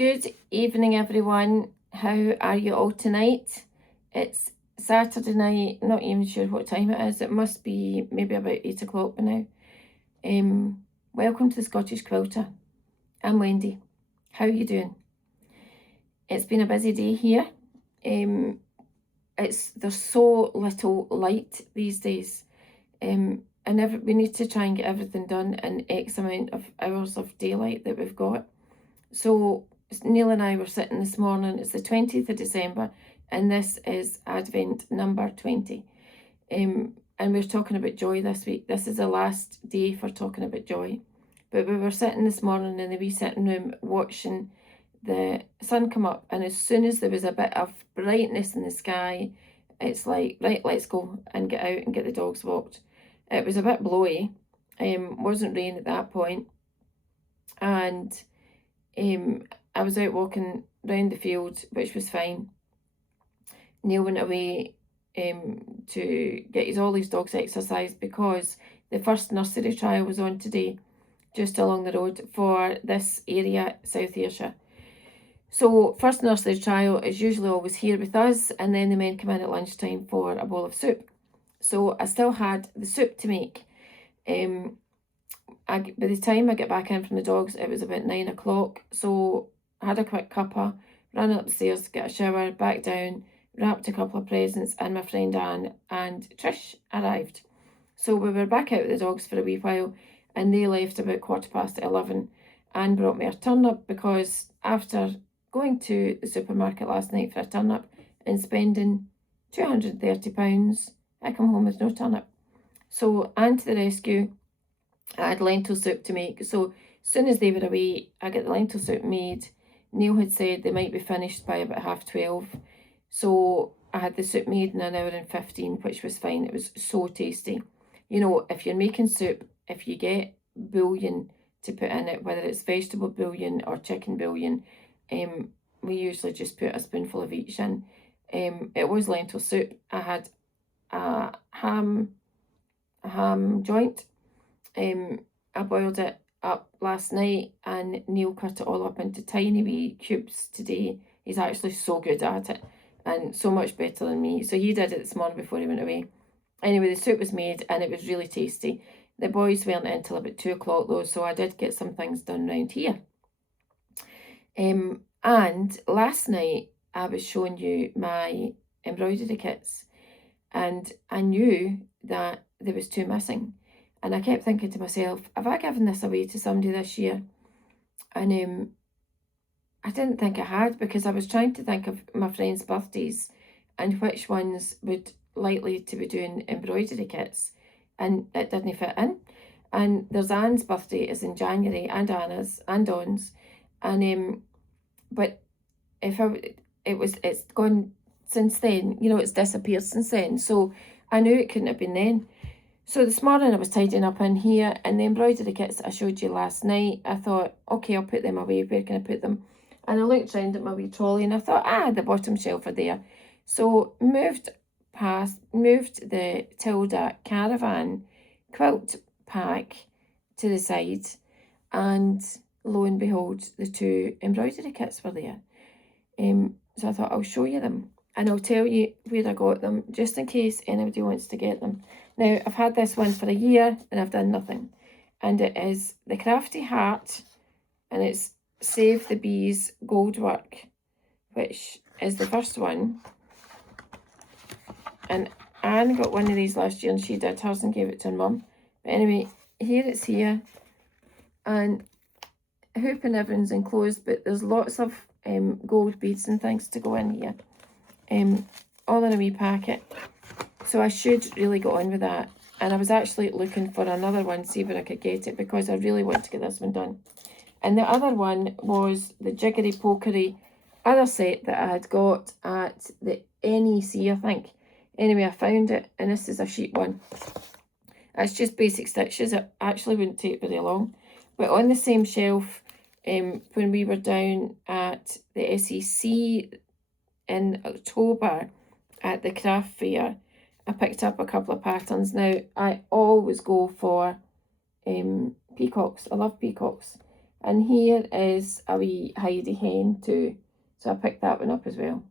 Good evening, everyone. How are you all tonight? It's Saturday night, not even sure what time it is. It must be maybe about 8 o'clock by now. Welcome to the Scottish Quilter. I'm Wendy. How are you doing? It's been a busy day here. There's so little light these days. And we need to try and get everything done in X amount of hours of daylight that we've got. So Neil and I were sitting this morning. It's the 20th of December and this is Advent number 20. And we're talking about joy this week. This is the last day for talking about joy. But we were sitting this morning in the wee sitting room watching the sun come up, and as soon as there was a bit of brightness in the sky, it's like, right, let's go and get out and get the dogs walked. It was a bit blowy, wasn't rain at that point, and I was out walking round the field, which was fine. Neil went away to get all his dogs exercised because the first nursery trial was on today, just along the road for this area, South Ayrshire. So first nursery trial is usually always here with us, and then the men come in at lunchtime for a bowl of soup. So I still had the soup to make. By the time I get back in from the dogs, it was about 9 o'clock. So I had a quick cuppa, ran upstairs, get a shower, back down, wrapped a couple of presents, and my friend Anne and Trish arrived. So we were back out with the dogs for a wee while, and they left about 11:15. Anne brought me a turnip because after going to the supermarket last night for a turnip and spending £230, I come home with no turnip. So Anne to the rescue. I had lentil soup to make. So as soon as they were away, I got the lentil soup made. Neil had said they might be finished by about 12:30. So I had the soup made in 1 hour and 15, which was fine. It was so tasty. You know, if you're making soup, if you get bouillon to put in it, whether it's vegetable bouillon or chicken bouillon, we usually just put a spoonful of each in. It was lentil soup. I had a ham joint. I boiled it up last night and Neil cut it all up into tiny wee cubes today. He's actually so good at it and so much better than me. So he did it this morning before he went away. Anyway, the soup was made and it was really tasty. The boys weren't in until about 2 o'clock though, so I did get some things done round here. And last night I was showing you my embroidery kits and I knew that there was 2 missing. And I kept thinking to myself, have I given this away to somebody this year? And I didn't think I had, because I was trying to think of my friends' birthdays and which ones would likely to be doing embroidery kits. And it didn't fit in. And there's Anne's birthday is in January, and Anna's and Dawn's. And but it's gone since then, you know, it's disappeared since then. So I knew it couldn't have been then. So this morning I was tidying up in here, and the embroidery kits that I showed you last night, I thought, okay, I'll put them away. Where can I put them? And I looked round at my wee trolley and I thought, the bottom shelf are there. So moved the Tilda Caravan quilt pack to the side, and lo and behold, the 2 embroidery kits were there. So I thought I'll show you them, and I'll tell you where I got them, just in case anybody wants to get them. Now, I've had this one for a year and I've done nothing. And it is the Crafty Heart, and it's Save the Bees Gold Work, which is the first one. And Anne got one of these last year and she did hers and gave it to her mum. But anyway, here it's here. And hoop and everything's enclosed, but there's lots of gold beads and things to go in here. All in a wee packet. So I should really get on with that. And I was actually looking for another one, see where I could get it, because I really want to get this one done. And the other one was the Jiggery Pokery other set that I had got at the NEC, I think. Anyway, I found it, and this is a sheet one. It's just basic stitches. It actually wouldn't take very long. But on the same shelf, when we were down at the SEC in October at the craft fair, I picked up a couple of patterns. Now, I always go for peacocks. I love peacocks. And here is a wee Heidi hen too. So I picked that one up as well.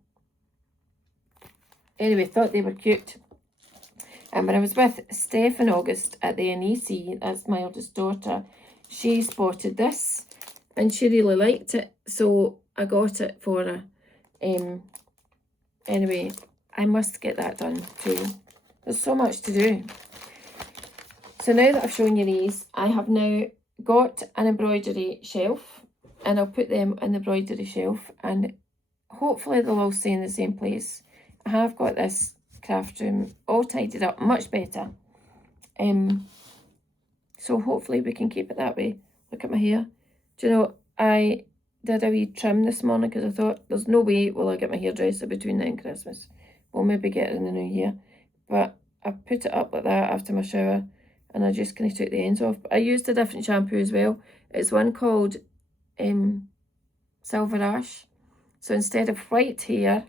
Anyway, thought they were cute. And when I was with Steph in August at the NEC, that's my eldest daughter, she spotted this and she really liked it. So I got it for her. Anyway, I must get that done too. There's so much to do. So now that I've shown you these, I have now got an embroidery shelf, and I'll put them in the embroidery shelf, and hopefully they'll all stay in the same place. I have got this craft room all tidied up much better. So hopefully we can keep it that way. Look at my hair. Do you know, I did a wee trim this morning because I thought there's no way will I get my hairdresser between now and Christmas. We'll maybe get it in the new year. But I put it up like that after my shower, and I just kind of took the ends off. But I used a different shampoo as well. It's one called Silver Ash. So instead of white hair,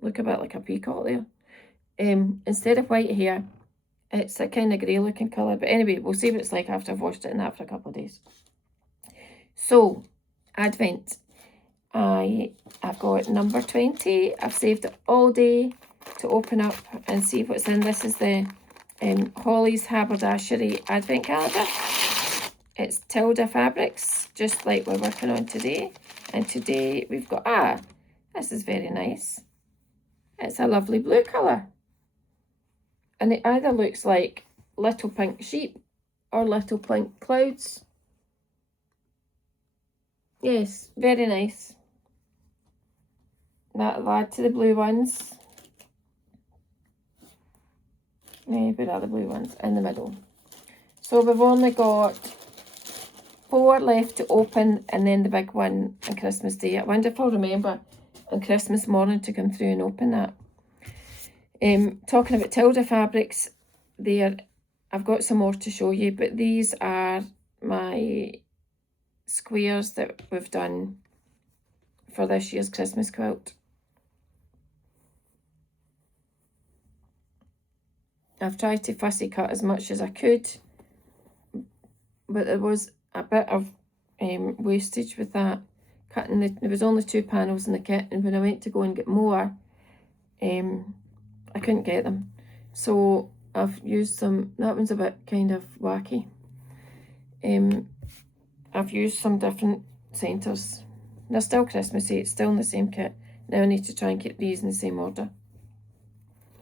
look a bit like a peacock there. Instead of white hair, it's a kind of grey looking colour. But anyway, we'll see what it's like after I've washed it in that for a couple of days. So, Advent. I've got number 20. I've saved it all day to open up and see what's in. This is the Hollies Haberdashery Advent Calendar. It's Tilda fabrics, just like we're working on today. And today we've got, this is very nice. It's a lovely blue colour. And it either looks like little pink sheep or little pink clouds. Yes, very nice. That'll add to the blue ones. Where are the blue ones? In the middle. So we've only got 4 left to open, and then the big one on Christmas Day. I wonder if I'll remember on Christmas morning to come through and open that. Talking about Tilda fabrics, I've got some more to show you, but these are my squares that we've done for this year's Christmas quilt. I've tried to fussy cut as much as I could, but there was a bit of wastage with that. There was only 2 panels in the kit, and when I went to go and get more, I couldn't get them. So I've used some, that one's a bit kind of wacky. I've used some different centres. They're still Christmassy, it's still in the same kit. Now I need to try and keep these in the same order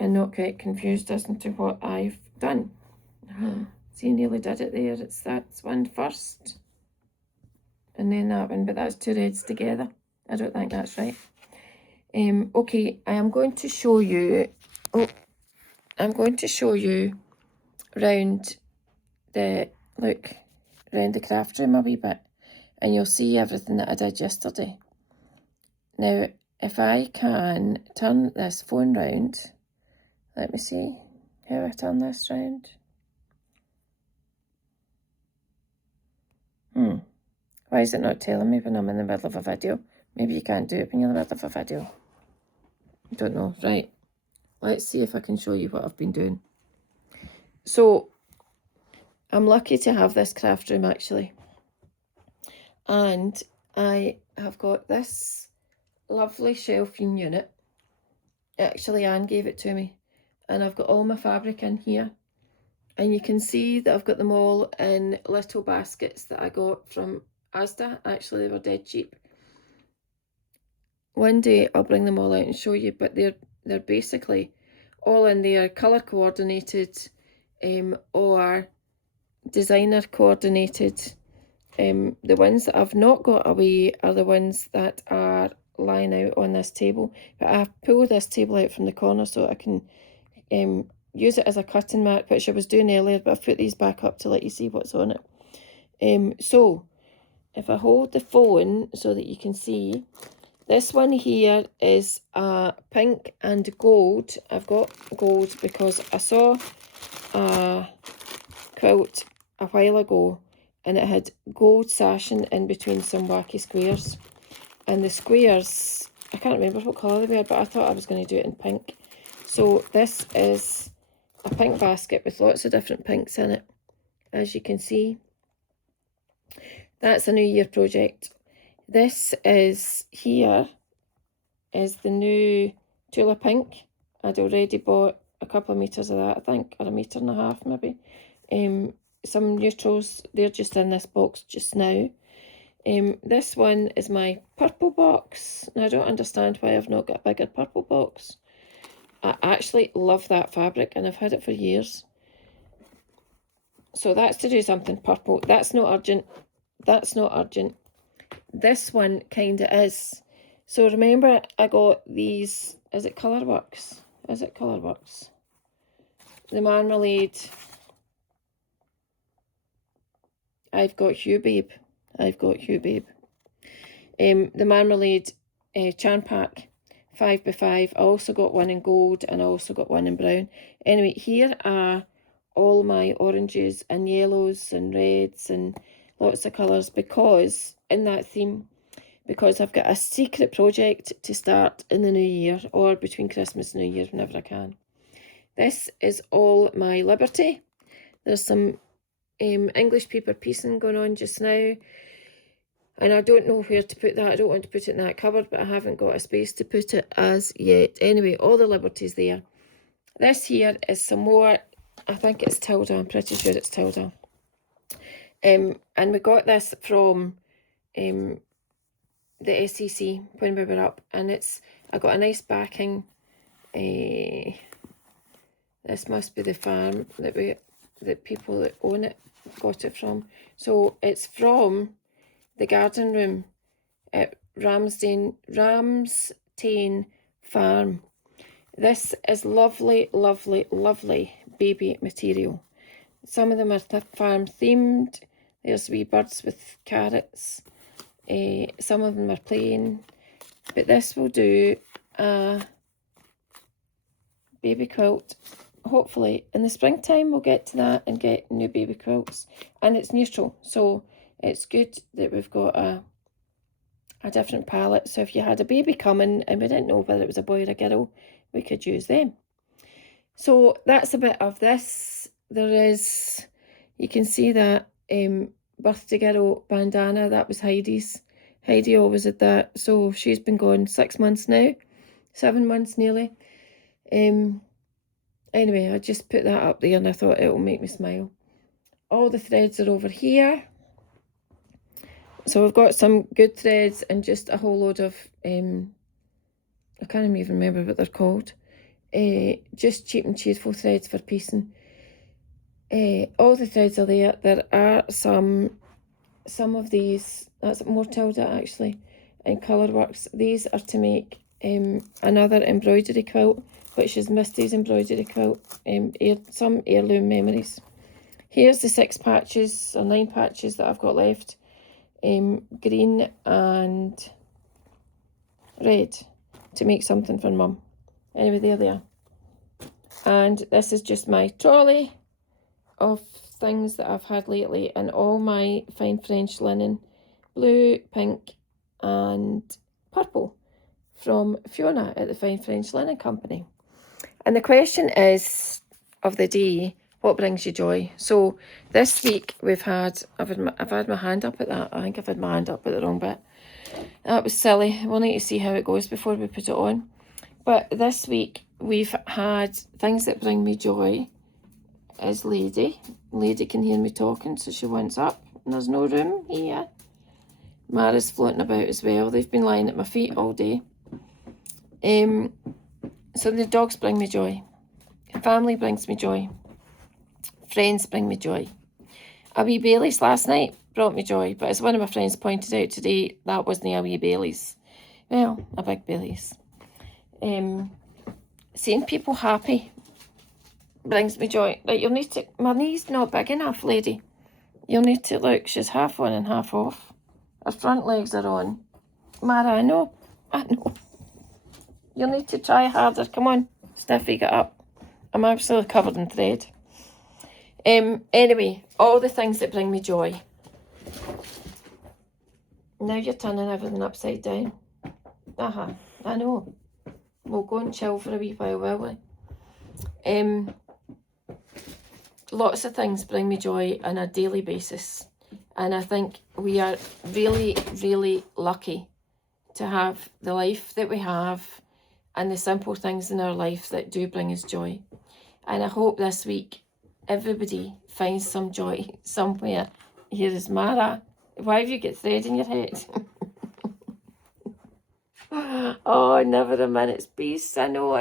and not get confused as to what I've done. See, I nearly did it there. It's that one first, and then that one, but that's 2 reds together. I don't think that's right. Okay, I am going to show you, I'm going to show you round round the craft room a wee bit, and you'll see everything that I did yesterday. Now, if I can turn this phone round, let me see how I turn this round. Why is it not telling me when I'm in the middle of a video? Maybe you can't do it when you're in the middle of a video. I don't know. Right. Let's see if I can show you what I've been doing. So, I'm lucky to have this craft room actually. And I have got this lovely shelving unit. Actually, Anne gave it to me. And I've got all my fabric in here. And you can see that I've got them all in little baskets that I got from Asda. Actually, they were dead cheap. One day I'll bring them all out and show you, but they're basically all in there, colour coordinated or designer coordinated. The ones that I've not got away are the ones that are lying out on this table. But I've pulled this table out from the corner so I can use it as a cutting mat, which I was doing earlier, but I've put these back up to let you see what's on it. So if I hold the phone so that you can see, this one here is pink and gold. I've got gold because I saw a quilt a while ago and it had gold sashing in between some wacky squares. And the squares, I can't remember what colour they were, but I thought I was going to do it in pink. So this is a pink basket with lots of different pinks in it, as you can see. That's a New Year project. This is here is the new Tula Pink. I'd already bought a couple of metres of that, I think, or 1.5 metres maybe. Some neutrals, they're just in this box just now. This one is my purple box. Now, I don't understand why I've not got a bigger purple box. I actually love that fabric and I've had it for years. So that's to do something purple. That's not urgent. That's not urgent. This one kind of is. So remember I got these, is it Colourworks? Is it Colourworks? The Marmalade. I've got Hue Babe. I've got Hue Babe. The Marmalade Charm Pack 5x5. I also got one in gold and I also got one in brown. Anyway, here are all my oranges and yellows and reds and lots of colours, because in that theme, because I've got a secret project to start in the new year, or between Christmas and New Year, whenever I can. This is all my Liberty. There's some English paper piecing going on just now, and I don't know where to put that. I don't want to put it in that cupboard, but I haven't got a space to put it as yet. Anyway, all the Liberties there. This here is some more, I think it's Tilda, I'm pretty sure it's Tilda. And we got this from the SCC when we were up, and I got a nice backing. This must be the farm that people that own it got it from. So it's from the garden room at Ramsden Farm. This is lovely, lovely, lovely baby material. Some of them are farm themed. There's wee birds with carrots. Some of them are plain. But this will do a baby quilt. Hopefully in the springtime we'll get to that and get new baby quilts. And it's neutral, so it's good that we've got a different palette. So if you had a baby coming and we didn't know whether it was a boy or a girl, we could use them. So that's a bit of this. There is, you can see that birthday girl bandana, that was Heidi's. Heidi always had that, so she's been gone 6 months now, 7 months nearly. Anyway, I just put that up there and I thought it will make me smile. All the threads are over here. So we've got some good threads and just a whole load of, I can't even remember what they're called. Just cheap and cheerful threads for piecing. All the threads are there. There are some of these, that's more Tilda actually, in Colourworks. These are to make another embroidery quilt, which is Misty's embroidery quilt, some heirloom memories. Here's the 6 patches or 9 patches that I've got left, green and red, to make something for Mum. Anyway, there they are. And this is just my trolley of things that I've had lately, and all my fine French linen, blue, pink and purple, from Fiona at the Fine French Linen Company. And the question is of the day, what brings you joy? So this week we've had, I've had my hand up at that. I think I've had my hand up at the wrong bit. That was silly. We'll need to see how it goes before we put it on. But this week we've had things that bring me joy. Is Lady. Lady can hear me talking, so she wants up. And there's no room here. Mara's floating about as well. They've been lying at my feet all day. So the dogs bring me joy. Family brings me joy. Friends bring me joy. A wee Baileys last night brought me joy, but as one of my friends pointed out today, that wasn't a wee Baileys. Well, a big Baileys. Seeing people happy brings me joy. Right, you'll need to, my knee's not big enough, Lady. You'll need to, look, she's half on and half off. Her front legs are on. Mara, I know. You'll need to try harder. Come on, Stiffy, get up. I'm absolutely covered in thread. Anyway, all the things that bring me joy. Now you're turning everything upside down. I know. We'll go and chill for a wee while, will we? Lots of things bring me joy on a daily basis. And I think we are really, really lucky to have the life that we have and the simple things in our life that do bring us joy. And I hope this week everybody finds some joy somewhere. Here is Mara. Why have you got thread in your head? Oh, never a minute's peace. I know.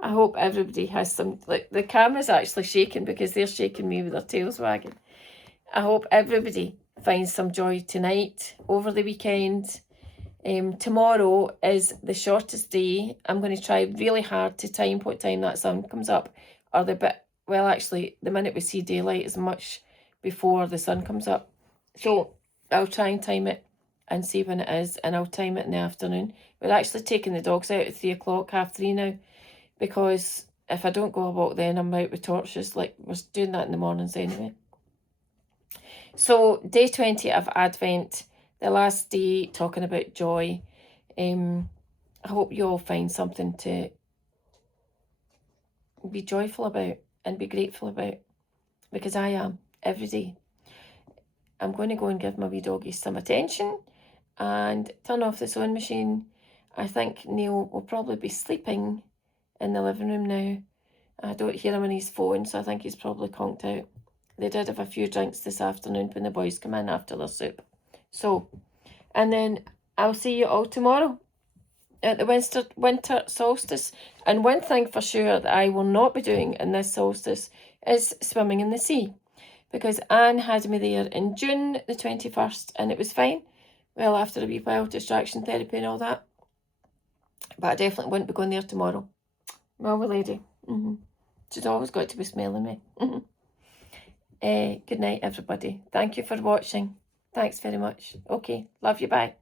I hope everybody has some, like, the camera's actually shaking because they're shaking me with their tails wagging. I hope everybody finds some joy tonight, over the weekend. Tomorrow is the shortest day. I'm going to try really hard to time what time that sun comes up. Or well, actually, the minute we see daylight is much before the sun comes up. So I'll try and time it and see when it is, and I'll time it in the afternoon. We're actually taking the dogs out at 3 o'clock, 3:30 now, because if I don't go a walk then, I'm out with torches. Like, we're doing that in the mornings anyway. So day 20 of Advent, the last day talking about joy. I hope you all find something to be joyful about and be grateful about, because I am every day. I'm going to go and give my wee doggy some attention and turn off the sewing machine. I think Neil will probably be sleeping in the living room now. I don't hear him on his phone, so I think he's probably conked out. They did have a few drinks this afternoon when the boys come in after their soup. So, and then I'll see you all tomorrow at the winter solstice. And one thing for sure that I will not be doing in this solstice is swimming in the sea, because Anne had me there in June the 21st and it was fine. Well, after a wee while, distraction therapy and all that. But I definitely wouldn't be going there tomorrow. Well, the lady. She's always got to be smelling me. Good night, everybody. Thank you for watching. Thanks very much. Okay, love you, bye.